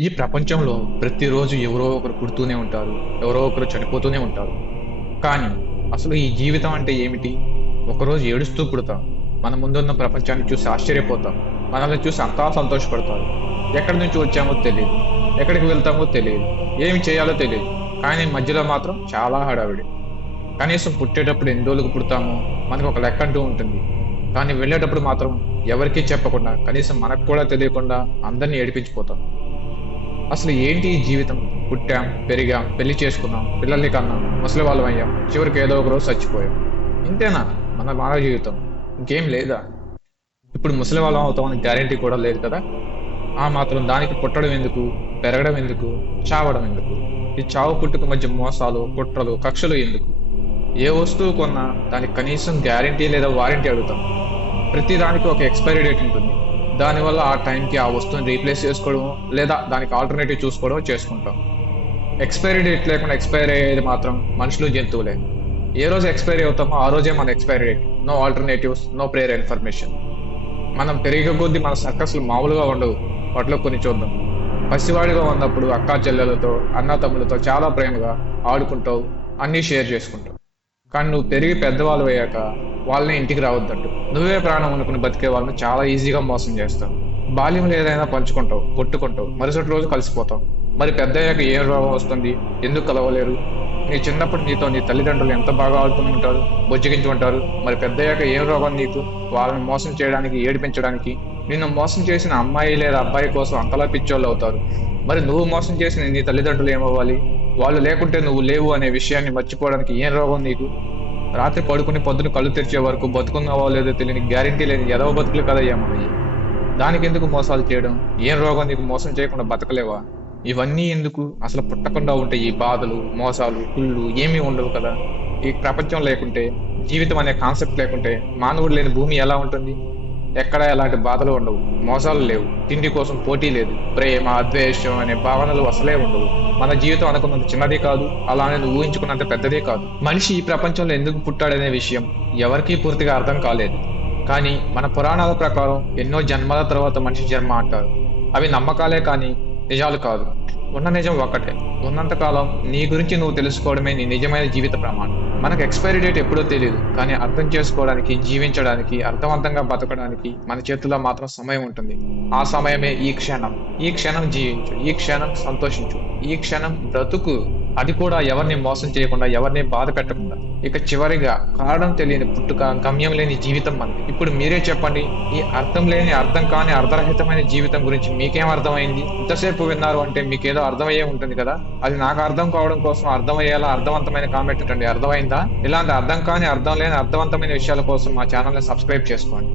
ఈ ప్రపంచంలో ప్రతిరోజు ఎవరో ఒకరు పుడుతూనే ఉంటారు ఎవరో ఒకరు చనిపోతూనే ఉంటారు. కానీ అసలు ఈ జీవితం అంటే ఏమిటి? ఒకరోజు ఏడుస్తూ పుడతాం. మన ముందున్న ప్రపంచాన్ని చూసి ఆశ్చర్యపోతాం. మనల్ని చూసి అంతా సంతోషపడతారు. ఎక్కడి నుంచి వచ్చామో తెలియదు. ఎక్కడికి వెళ్తామో తెలియదు. ఏమి చేయాలో తెలియదు. కానీ మధ్యలో మాత్రం చాలా హడావిడి. కనీసం పుట్టేటప్పుడు ఎన్ని రోజులకు పుడతామో మనకు ఒక లెక్క అంటూ ఉంటుంది. కానీ వెళ్ళేటప్పుడు మాత్రం ఎవరికీ చెప్పకుండా కనీసం మనకు కూడా తెలియకుండా అందరినీ ఏడిపించిపోతాం. అసలు ఏంటి ఈ జీవితం? పుట్టాం పెరిగాం పెళ్ళి చేసుకున్నాం పిల్లల్ని కన్నాం ముసలి వాళ్ళం అయ్యాం చివరికి ఏదో ఒక రోజు చచ్చిపోయాం. ఇంతేనా? మన మానవ జీవితం. ఇంకేం లేదా? ఇప్పుడు ముసలి వాళ్ళం అవుతామని గ్యారంటీ కూడా లేదు కదా? ఆ మాత్రం దానికి పుట్టడం ఎందుకు? పెరగడం ఎందుకు? చావడం ఎందుకు? ఈ చావు పుట్టుక మధ్య మోసాలు కుట్రలు కక్షలు ఎందుకు? ఏ వస్తువు కొన్నా దానికి కనీసం గ్యారంటీ లేదా వారంటీ అడుగుతాం. ప్రతి దానికి ఒక ఎక్స్పైరీ డేట్ ఉంటుంది. దానివల్ల ఆ టైంకి ఆ వస్తువుని రీప్లేస్ చేసుకోవడం లేదా దానికి ఆల్టర్నేటివ్ చూసుకోవడం చేసుకుంటాం. ఎక్స్పైరీ డేట్ లేకుండా ఎక్స్పైరీ అయ్యేది మాత్రం మనుషులు జంతువులే. ఏ రోజు ఎక్స్పైరీ అవుతామో ఆ రోజే మన expiry date no alternatives no prayer information మనం పెరిగే కొద్దీ మన సర్కస్లు మామూలుగా ఉండవు. వాటిలో కొన్ని చూద్దాం. పసివాడిగా ఉన్నప్పుడు అక్కా చెల్లెలతో అన్న తమ్ములతో చాలా ప్రేమగా ఆడుకుంటావు అన్నీ షేర్ చేసుకుంటావు. కానీ నువ్వు పెరిగి పెద్దవాళ్ళు అయ్యాక వాళ్ళని ఇంటికి రావద్దంటు. నువ్వే ప్రాణం అనుకుని బతికే వాళ్ళని చాలా ఈజీగా మోసం చేస్తావు. బాల్యంలో ఏదైనా పంచుకుంటావు కొట్టుకుంటావు మరుసటి రోజు కలిసిపోతావు. మరి పెద్ద అయ్యాక ఏ రోగం వస్తుంది? ఎందుకు కలవలేరు? నీ చిన్నప్పుడు నీతో నీ తల్లిదండ్రులు ఎంత బాగా ఆడుకుని ఉంటారు బొజ్జగించి ఉంటారు? మరి పెద్ద అయ్యాక ఏం రోగం నీకు? వాళ్ళని మోసం చేయడానికి ఏడిపించడానికి. నిన్ను మోసం చేసిన అమ్మాయి లేదా అబ్బాయి కోసం అంతలా పిచ్చోళ్ళు అవుతారు. మరి నువ్వు మోసం చేసిన నీ తల్లిదండ్రులు ఏమవ్వాలి? వాళ్ళు లేకుంటే నువ్వు లేవు అనే విషయాన్ని మర్చిపోవడానికి ఏం రోగం నీకు? రాత్రి పడుకుని పొద్దున కళ్ళు తెరిచే వరకు బతుకున్నావో లేదో తెలియని గ్యారంటీ లేని ఎదవ బతుకులు కదయ్యా మనవి దానికి ఎందుకు మోసాలు చేయడం? ఏం రోగం నీకు మోసం చేయకుండా బతకలేవా? ఇవన్నీ ఎందుకు? అసలు పుట్టకుండా ఉంటే ఈ బాధలు మోసాలు కుళ్ళు ఏమీ ఉండవు కదా? ఈ ప్రపంచం లేకుంటే జీవితం అనే కాన్సెప్ట్ లేకుంటే మానవుడు లేని భూమి ఎలా ఉంటుంది? ఎక్కడ ఎలాంటి బాధలు ఉండవు. మోసాలు లేవు. తిండి కోసం పోటీ లేదు. ప్రేమ అద్వేషం అనే భావనలు అసలే ఉండవు. మన జీవితం అనుకున్నంత చిన్నది కాదు. అలానే ఊహించుకున్నంత పెద్దదే కాదు. మనిషి ఈ ప్రపంచంలో ఎందుకు పుట్టాడనే విషయం ఎవరికీ పూర్తిగా అర్థం కాలేదు. కానీ మన పురాణాల ప్రకారం ఎన్నో జన్మల తర్వాత మనిషి జన్మ అంటారు. అవి నమ్మకాలే కానీ నిజాలు కాదు. ఉన్న నిజం ఒక్కటే. ఉన్నంతకాలం నీ గురించి నువ్వు తెలుసుకోవడమే నీ నిజమైన జీవిత ప్రమాణం. మనకు ఎక్స్పైరీ డేట్ ఎప్పుడో తెలియదు కానీ అర్థం చేసుకోవడానికి జీవించడానికి అర్థవంతంగా బతకడానికి మన చేతుల్లో మాత్రం సమయం ఉంటుంది. ఆ సమయమే ఈ క్షణం. ఈ క్షణం జీవించు. ఈ క్షణం సంతోషించు. ఈ క్షణం బ్రతుకు. అది కూడా ఎవరిని మోసం చేయకుండా ఎవరిని బాధ పెట్టకుండా. ఇక చివరిగా కారణం తెలియని పుట్టుక గమ్యం లేని జీవితం మనది. ఇప్పుడు మీరే చెప్పండి ఈ అర్థం లేని అర్థం కాని అర్ధరహితమైన జీవితం గురించి మీకేం అర్థమైంది? ఇంతసేపు విన్నారు అంటే మీకేదో అర్థమయ్యే ఉంటుంది కదా? అది నాకు అర్థం కావడం కోసం అర్థమయ్యేలా అర్థవంతమైన కామెంట్ పెట్టండి. అర్థమైందా? ఇలాంటి అర్థం కాని అర్థం లేని అర్థవంతమైన విషయాల కోసం మా ఛానల్ని సబ్స్క్రైబ్ చేసుకోండి.